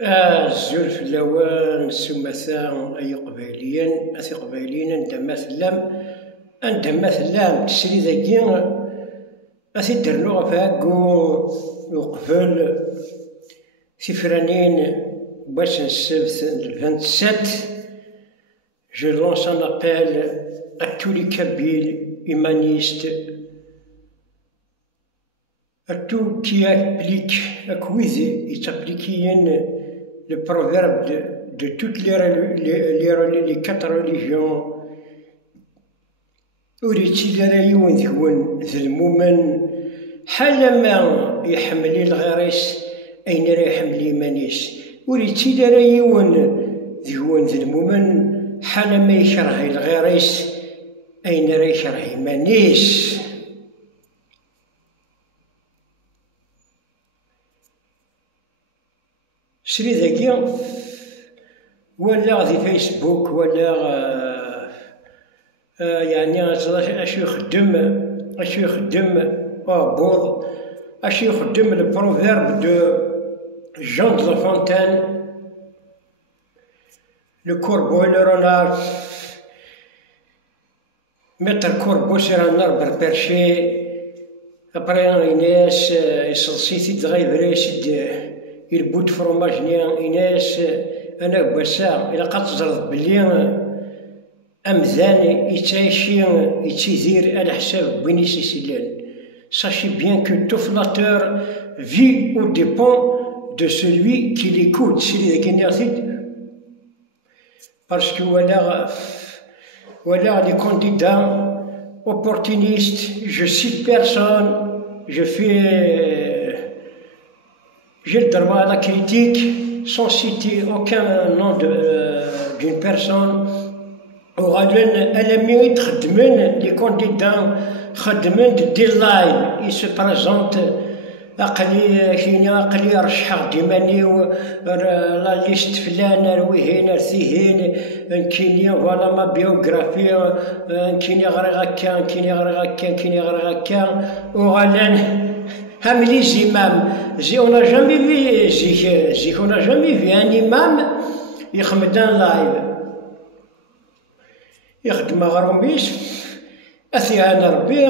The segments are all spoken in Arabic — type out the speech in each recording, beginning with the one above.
الزول في اللوان سمثا أي قبايليا أثي قبايليا عندما ثلام تسري ذاكي أثي درنو غفاكو وقفل سفرانين باش نسبت 27. Je lance un appel à tous les Kabyles humanistes, à tout qui applique, qui appliquent le proverbe de toutes les 4 religions. أريد لا يونذون ذا المؤمن حالما يحمل الغريس أين راه يحمل إيمانيس. أريد لا يون ذا المؤمن حالما يكره الغريس أين راه يكره إيمانيس. سري ذاكي ولا في فيسبوك ولا يعني اش يخدم بوض اش يخدم البروفيرب دو جون دو لافونتين لو كوربو لو رونار متر كوربو سير النار بربرشي ابري إناس يصلصيتي تغيبري سيد يربوت فروماجنيا إناس أنا بوسا إلا قد تزرد بلي أمذان يتعيشي يتيذير على حساب بنيسي سيلان. Sachez bien que tout flatteur vit ou dépend de celui qui l'écoute. C'est l'énergie. Parce que voilà les candidats opportunistes, je cite personne, j'ai le droit à la critique sans citer aucun nom d'une personne. وغادي ألمي تخدمن لي كونديدان خدمن ديلاين يسو بريزونت أقلي كينا أقلي رشحة ديمانيو لا ليست فلان رويهين رثيهين كيني فوالا ما بيوغرافي كيني غري غكا كيني غري غكا كيني غري غكا وغالان هم لي زيمام زي اون جامي في زي اون جامي في ان إمام يخمدان لايف يخدم غروميس أثيانا ربي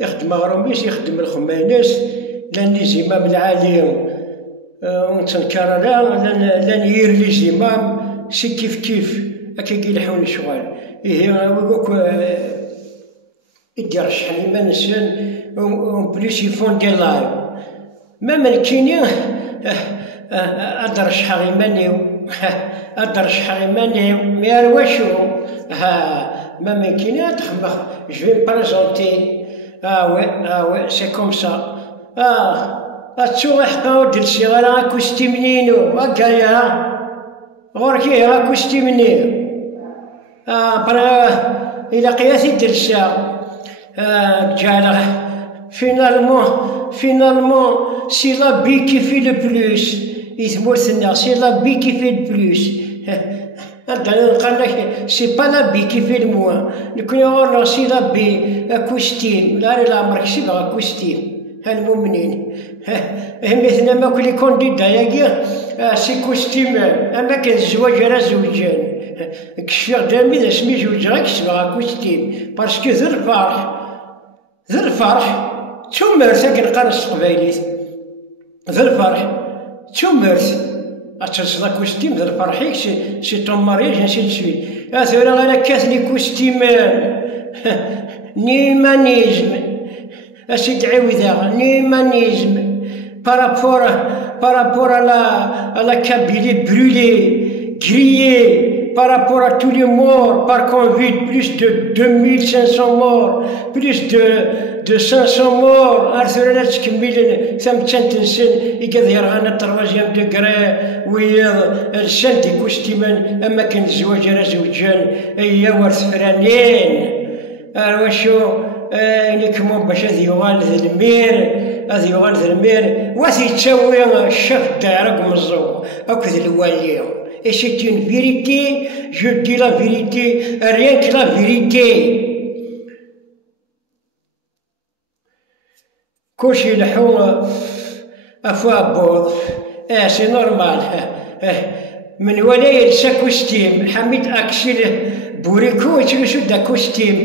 يخدم غروميس يخدم الخمانس لان زمام العالي ونتنكر لان يرلي زمام سي كيف هكا كيلحون الشغل إيه ويقولك يدير شحال ما نسان وبليس يفون دي لايف مام الكيني أدر شحال إيمانيو أدر شحال إيمانيو ميار واشو même qui je vais me présenter. Ah ouais, c'est comme ça. تسوق حقاو ديال الصغار كوستي منينو هكايا غوركي كوستي منين برا إلا قياسي درسا جالا finalement c'est la vie qui fait le plus يثمرثنا c'est la vie qui fait le plus. C'est pas la bille qui fait le moins. C'est la bille, costume. Là, la marque, c'est la costume. المؤمنين مثل ما كل كونديدا سي كوستيم اما كان الزواج راه زوجان كشفيغ دامي اذا سمي زوج راه كسبغا كوستيم باسكو ذا الفرح تمرت كنقرص قبايليت ذا الفرح تمرت أتصل كوستيم ذا الفرحيك سي طون مارياج انسي دو سويت أثورا غالا كاثلي كوستيم نيمانيزم أسيد عوذا نيمانيزم بارابور à la Kabylie brûlée, grillée, par rapport à tous les morts par Covid, plus de 2500 morts, plus de 500 morts. أرثونا تكملن ثمتين تنسن يقدر غانا التروازيام ديكري ويض السن دي كوستيمان أما كان الزواج راه زوجان أيا ورث فرانين واشو نكمو باش هذا يغال ذا المير وثي تساوي الشف تاعك مزو هاك ذا الوالي. Et c'est une vérité, je dis la vérité, rien que la vérité. كلشي يلحو أفوا بوض سي نورمال. من ولاية ساكوستيم حميد أكسيل بوريكو يتلوسو دا كوستيم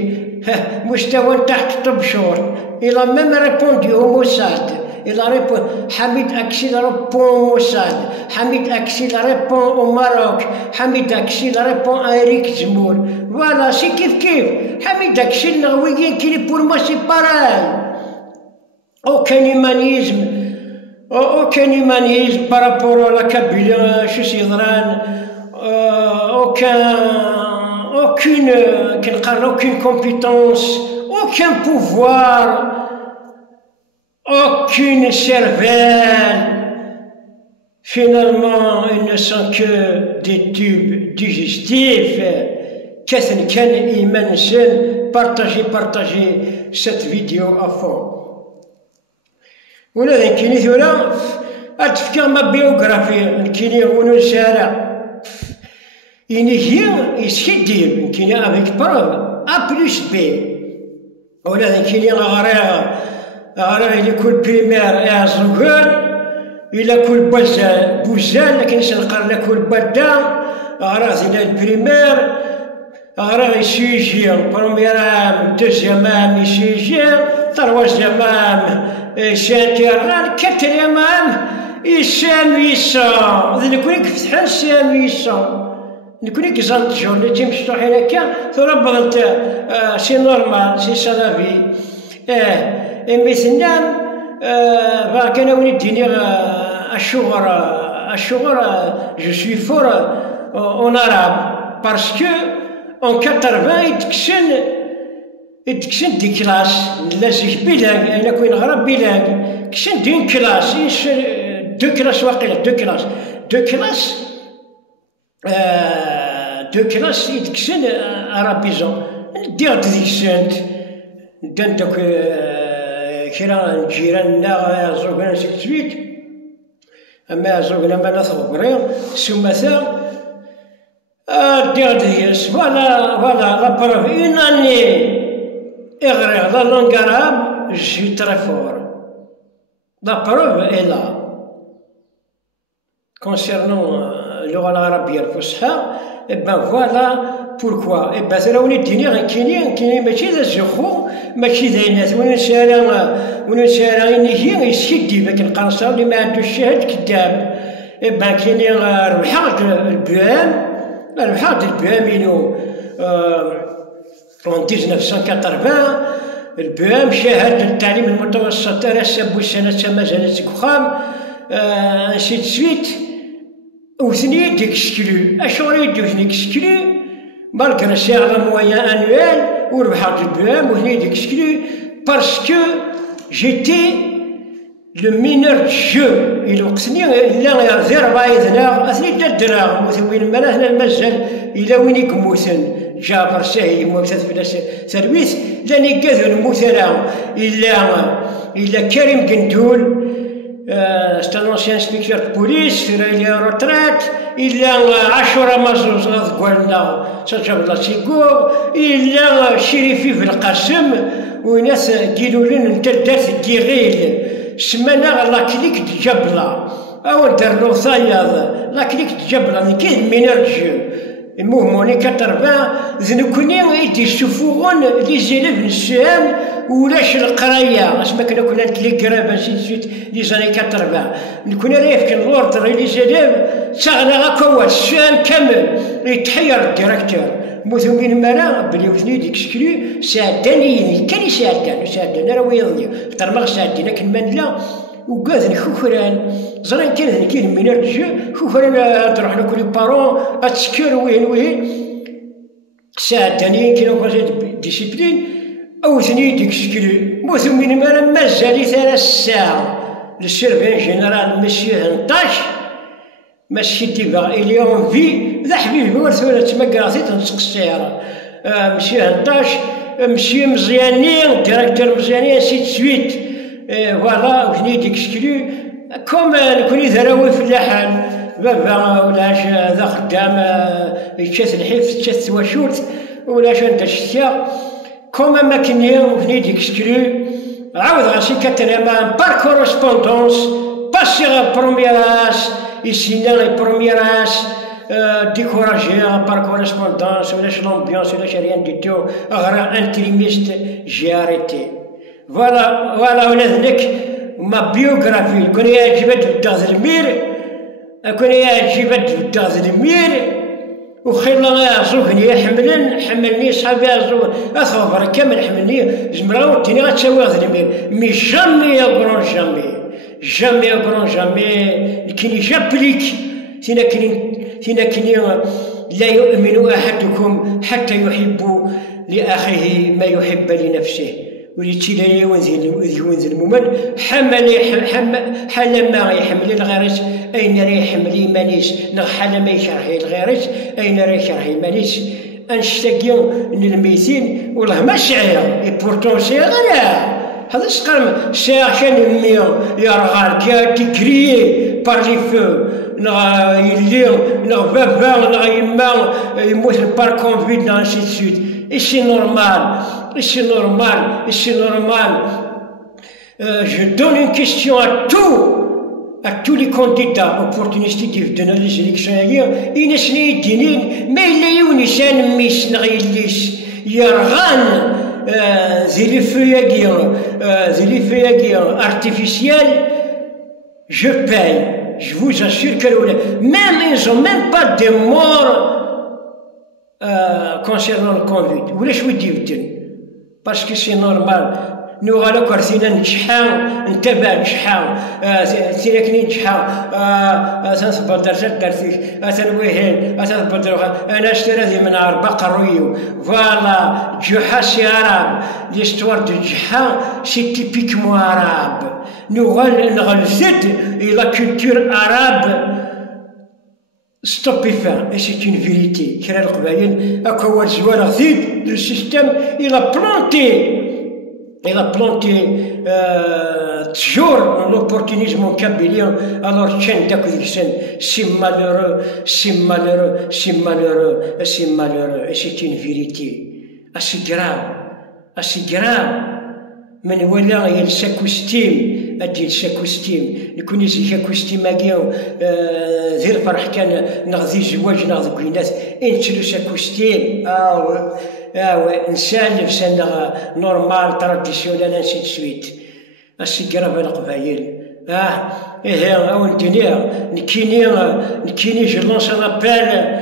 مستوى تحت طبشور. Il a même répondu au Mossad. Il a répondu. Hamid Aksil répond au Mossad. Hamid Aksil répond au Maroc. Hamid Aksil répond à Eric Zemmour. Voilà, c'est kiff kiff. Hamid Aksil, pour moi, c'est pareil. Aucun humanisme. Aucun humanisme par rapport à la Kabylie, aucune compétence, aucun pouvoir, aucune cervelle. Finalement, ils ne sont que des tubes digestifs. Partagez cette vidéo à fond. ولا كيني ثورة أتفكر ما بيوغرافي كيني ونو سارع إني هي يسكدير كيني أفيك بروف أ بلس بي ولا كيني غرا إلى كل بريمير أزوغان إلى كل بوزان لكن نقرا كل بدا غرا إلى البريمير غرا يسيجي بروميير عام دوزيام عام يسيجي تروازيام عام شاتيران كاتريام عام يسام نكوني فتحان سام نكوني كزانت جون تي مشطوحين هكا تربضت سي نورمال سي سالافي مثلا كان وليديني الشغل جو سوي فور اون عرب باسكو اون 80 يتكسن دي كلاس لازم بيلاغ انا كوين غراب بيلاغ كسن دي كلاس دو كلاس واقيلا دو كلاس يتكسن عربيزون دير ديك سنت دان داك كرا جيراننا زوجنا سي تسويت اما زوجنا ما نثغبرين سمثا دير ديس فوالا لا بروف اون اني اغريغ لا لونغ arabe je suis très fort. La preuve est là. Concernant اللغة العربية الفصحى voilà pourquoi. تراوني الدنيا كاينين ماشي ذا الزخو ماشي ذا الناس وين سارا إني هي يسكدي باك القنصة اللي ما عندوش شهادة كذاب. كاينين ربحات البهام إنو en 1980 البهام شهادة التعليم المتوسط راه بوسنة مازالت كخام انسي دو سويت وثني ديك سكلو اشغل يدو ثني سكلو مالغري سي على مويان انوال وربحات البهام وثني ديك سكلو باسكو جيتي لو مينور دو جو إلا وقتني إلا ذي ربعا يذنا أثني دراغ مثوين مالا المازال إلا وين يكموثن جابر ساهي موثث في سيرفيس لاني كاذن مثلا إلا كريم قندول c'est un ancien inspecteur de police il est en retraite il a عاشورة مازوز غدقولنا تجاب لا سيكو il a شريفي في القاسم وناس قيلوا لنا انت دارت الديغيل سمانا لا كليك تجابلا او دار له صياد لا كليك تجابلا كاين مينرجيو المهم 80 ذنكوني يدي يشوفون لي زيليف نسيان ولاش القرايه اسما كنا تليغرام سي سويت لي زاني 80 نكون رايح في الاوردر لي زيليف تاغنا هكا السام كامل يتحير الديريكتور مثوين مالا بلي وثني ديك شكلي ساعداني كان يساعدان راه ويضني طرمغ ساعدين لكن من لا وقاذن خوخران زران كاين من الرجال خوخران تروح لكل بارون اتسكر وين ساعداني كاين واحد ديسيبلين او ثني ديك شكلي مثوين مالا مازال 3 ساعات للسيرفين جينيرال مسيو هنطاش ماشي ديبا إلي اون في ذا حبيبي ورثونا تما كراثي تنسق السيارة مسيو هنطاش مسيو مزيانين ديريكتور مزيانين سي سويت فوالا وثني ديك شكلي كوم نكوني ذراوي فلاحان بابا ولاش ذا خدام يتشاث الحيف تشاث تواشورت ولاش انت الشتاء كوم ما كني وثني ديك شكلي عاود غاسي كتريما بار كورسبوندونس با passer à première as, et sinon les premières as, découragé par correspondance, ou l'ambiance, ou rien du tout, intérimiste, j'ai arrêté. Voilà, on a ma biographie. Quand il y a جبت التغذير كون جبت التغذير وخيلا زوجني حملني صحابي زوج اصبر كامل حملني زمرا وتيني غتساوي غزلمير مي جامي يا غرون جامي يا غرون جامي كيني جابليك سينا كيني لا يؤمن احدكم حتى يحب لاخيه ما يحب لنفسه وليتي لا يونزل الممل حال ما يحمل الغيرس اين راه يحمل مانيس حال ما يشرحي الغيرس اين راه يشرحي مانيس انشتاقيو للميتين والله ما شعير اي بورتون سي غير هذا السقرم سي كان ميو يرغال كي كريي بار لي فو يلي بابا يما يموت بار كونفيد انسي دو سويت et c'est normal. Je donne une question à tous les candidats opportunistes qui dans les élections. Ils sont mais ils sont les artificiels. Je paye. Je vous assure que même ils n'ont même pas de morts. Concernant le Covid, vous voulez je vous dis parce que c'est normal. Nous allons كرسينا نتبع نجحان سيركني نجحان أثنصبر درسيش أثنوهين أثنصبر أنا اشتري من أربع قرويو فوالا جحا سي عرب l'histoire de جحا c'est typiquement arabe. Nous نغلسد la culture arabe stop fin, et c'est une vérité. Le système, il a planté toujours l'opportunisme kabylien. Alors, c'est malheureux, et c'est une vérité. Assez grave. من ولا يلساكوستيم أدي الساكوستيم نكون يساكوستيم أجيو ذير فرح كان نغذي زواج نغذي كوينات إنتلو ساكوستيم نسالف سنة نورمال تراديسيونال انسي دو سويت السكرة القبايل إيه أو الدنيا نكيني جو لونس ان ابال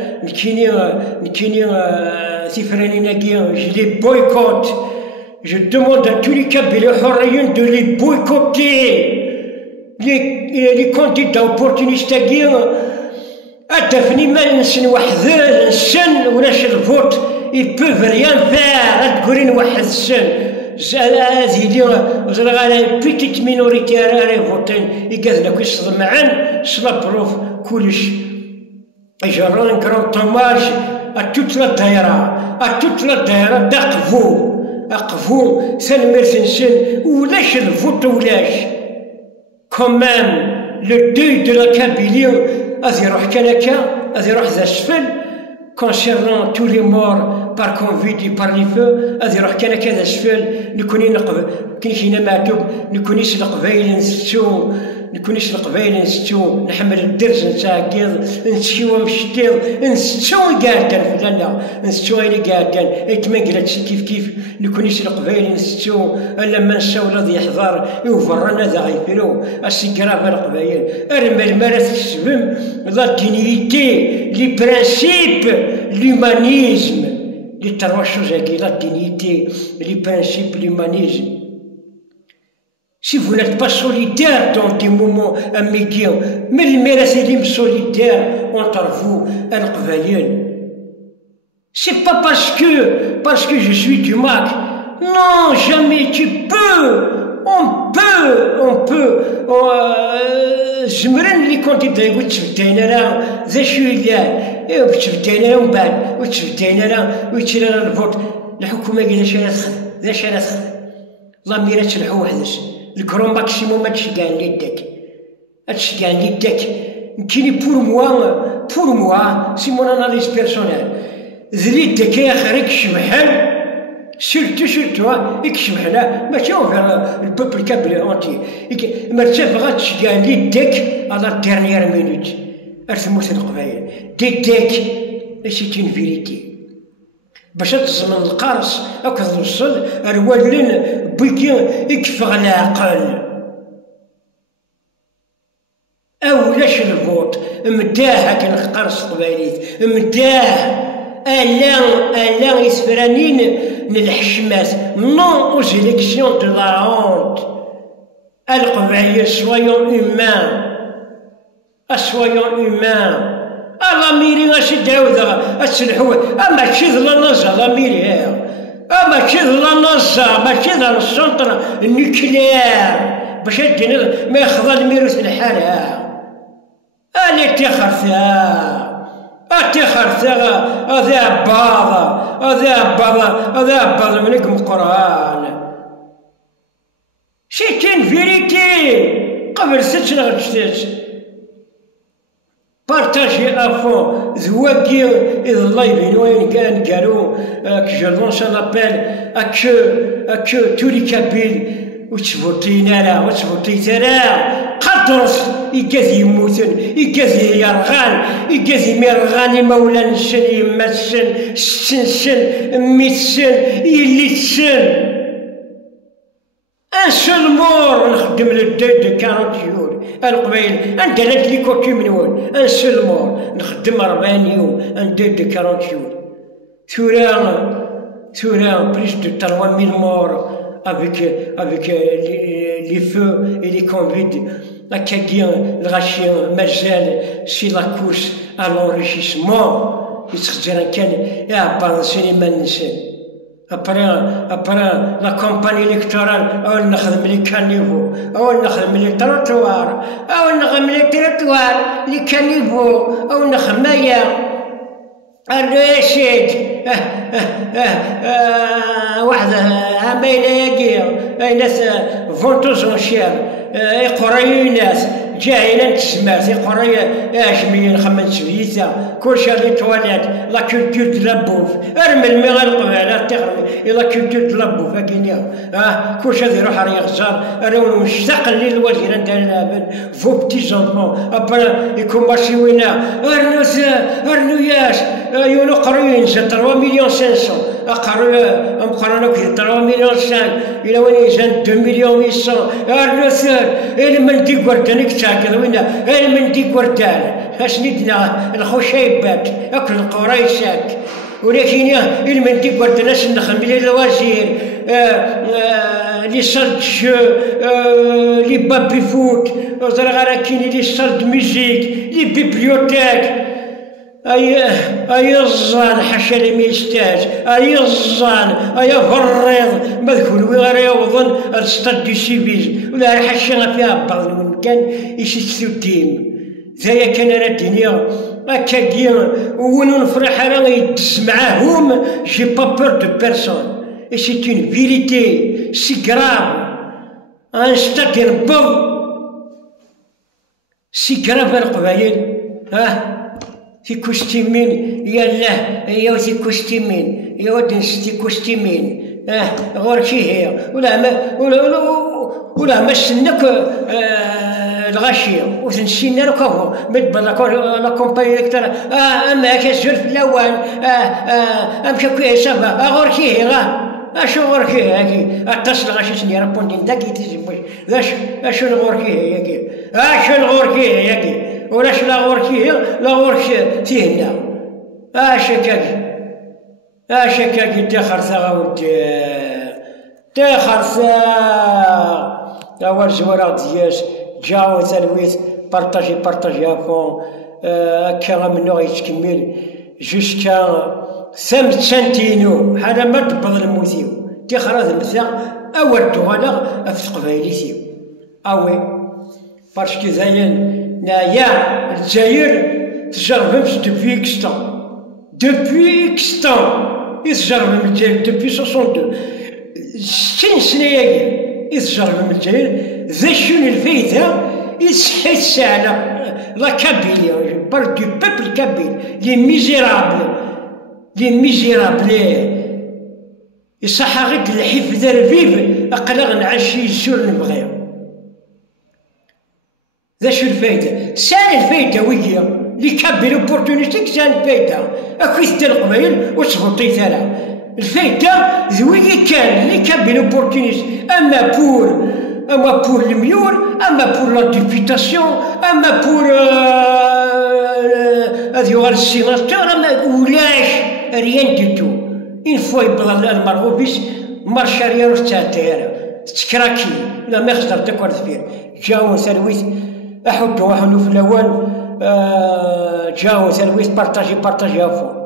نكيني ثفراني ناكيو جو لي بويكوت. Je demande à tous les Kabyles de les boycotter. Les candidats opportunistes à dire أتفني ما نسن وحده السن ولاش الفوت ils peuvent rien faire تقولين واحد السن هذه اللي زرا على بيتيت مينوريتي راهي فوتين يقازنا كي صدمعن صلا بروف كلش جرون كرون طوماج toute la daïra أقفو سنمر سنسن ولاش الفوت ولاش quand même le deuil de la Kabylie هذا يروح كنكا هذا يروح ذا السفل concernant tous les morts par Covid et par les feux هذا يروح كنكا ذا السفل نكوني نقبل كاين معتوب نكونيش القبايل نستو نكونيش القبايل نستو نحمل الدرز نتاعكيض نسيو مشتيض نستو قاعدان فلانا نستو ايني قاعدان ايتما قلت كيف نكونيش القبايل نستو الا ما نساو لا يحضر يوفرنا ذا غيفيرو السكراب القبايل ارمى المرات السبم لا دينيتي لي برانسيب l'humanisme les trois choses avec la dignité les principes l'humanisme. Si vous n'êtes pas solidaire dans des moments amicaux, mais les mérassélim solidaires entre vous et le Qbaïl. C'est pas parce que je suis du MAC. Non, jamais tu peux. On peut. زمرن اللي كنت تضايقو تشفتين راه ذا شويه وتشفتين راه من بعد وتشفتين راه ويتشرى الفوت الحكومه قال شرا تخدم الله ميرا تلحو وحدش الكرو ماكسيموم هادشي كاع اللي داك كايني بور موا سي مون اناليز بيرسونيل ذري داك يا خريك شمحل سيرتو يكشف حنا ماشي البوبل كابل اونتي مرتفع تشجع لي ديك على ديرنيير مينوت ارثموت القبايل ديك سيت اون فيريتي باش تزمن القرص راك توصل روالين بيكي يكفغ العقل اولاش الفوت مداه هاك القرص قبايليت مداه الا يسفرانين للحشمات نون اوز إليكسيون دو لا هونت القبايل سويون هيومان لاميري اش داودا اسلحوا ماشي لا نازا لاميري ماشي لا نازا ماشي لا السنتر النيكليير باش دينا ما يخضع الميروث الحالة اللي تخرثها هذا باض منكم القرآن سيتين فيريتي قبل 6 غتشتات بارتاجي افون زواكي اذا الله يبين وين كان قالوا كو لونس ان ابيل اكو تولي كابيل وتفوتينا قدرت يكاثي يموتن يكاثي يرغان يكاثي ميرغاني مولا نسن يما السن 60 سن 100 سن يلي سن ان سول مور نخدم للديد دو 40 يور القبيل انت لات لي كوتي من وين ان سول مور نخدم 40 يوم ان ديد دو 40 يور ثورا بليس دو 3000 مور avec les feux et les convites la Kagien, le Rachien, Majel, c'est la course à l'enrichissement. Il se dit et à penser les manissés. Après la campagne électorale, on a les caniveaux, on a les trottoirs, les caniveaux, on a Maya, الرشيد واحدة عمايلة ياقية أي ناس فونتوز ونشير يقرأي ناس جاهلة تسمات يقرأي أجمية خمس سبيتا كلشي لي تواليت لا كولتور دو لابوف ارمي الميغا القبالة تغرمي لا كولتور دو لابوف هاكينيا كلشي هذا يروح راه يغزر أنا مشتاق للوزير نتاع لابن فو بتي زونفون أبرا يكوماسيونا أرنوياش يونو قروين 3 مليون 500 مقارنة كي 3 مليون 5 إلى وين يجان 2 مليون 800 الرسل المندي قردان كتاكل وين المندي قردان أسندنا الخشيبات أكل القريشات ولكن المندي قردان أسنخ من الوزير لي صال جو لي بابي فوت وزرا كاين لي صال دو ميوزيك لي بيبليوتيك أي الظان حاشا لي ميستاج أي الظان أي فريض مذكور وغير يوضن الستاد دو سيفيز ولا حاشا فيها بعض المكان يشتو الدين ذايا كان راه الدنيا هكاكيا وين نفرح انا يدز معاهم جي با بور دو بيرسون اي سي اون فيريتي سي كراف ان ستاد ينبض سي كراف القبايل في كوستيمين يالله يا في كوستيمين يا ود نستي كوستيمين غير شي هي ولا ما سنك الغاشيه وتنسينا لك هو متبلك لا كومباني اكثر اما كسر في الاول امشي كويسه غير شي هي اشو غير كي هاكي اتصل غاشي سني رابوندين داكي تيجي اشو غير كي هاكي اشو غير كي هاكي ولاش لا غوركي لا غوركي تيهنا اشكاكي تخرثا غاودي تخرثا اول زوار دياس جاو تلويث بارطاجي افون كان منو يتكمل جوسكا 5 سنتينو هذا ما تبض الموثيو تخرث مثلا اول دوغالا في قبايليتيو اوي باسكو زاين نايا الجزائر تجربت depuis X temps يتجرب من الجزائر depuis 62 60 سنة يتجرب من الجزائر ذا شنو الفايدة يتحس على لا كابيليا بار دو بوبل كابيل لي ميزيرابل يصح غير الحفظ ربيب أقلغ نعشي السور نبغيو. ذا شو الفايدة؟ سال الفايدة ويا اللي كابي لوبورتونيتي سال الفايدة أكيد دا القبايل وتسبطي ثلا الفايدة ذوي كان اللي كابي لوبورتونيتي أما بور الميور أما بور لا ديبيتاسيون أما بور هذا يغال السيناتور أما ولاش ريان دي تو إن فوا يبغى المرغوبيس مارشا ريال تاع تكراكي لا ما يخسر تكور فيه جاو ثلويث أحطو وحنو في الأول جاو ثلويث بارطاجي أفو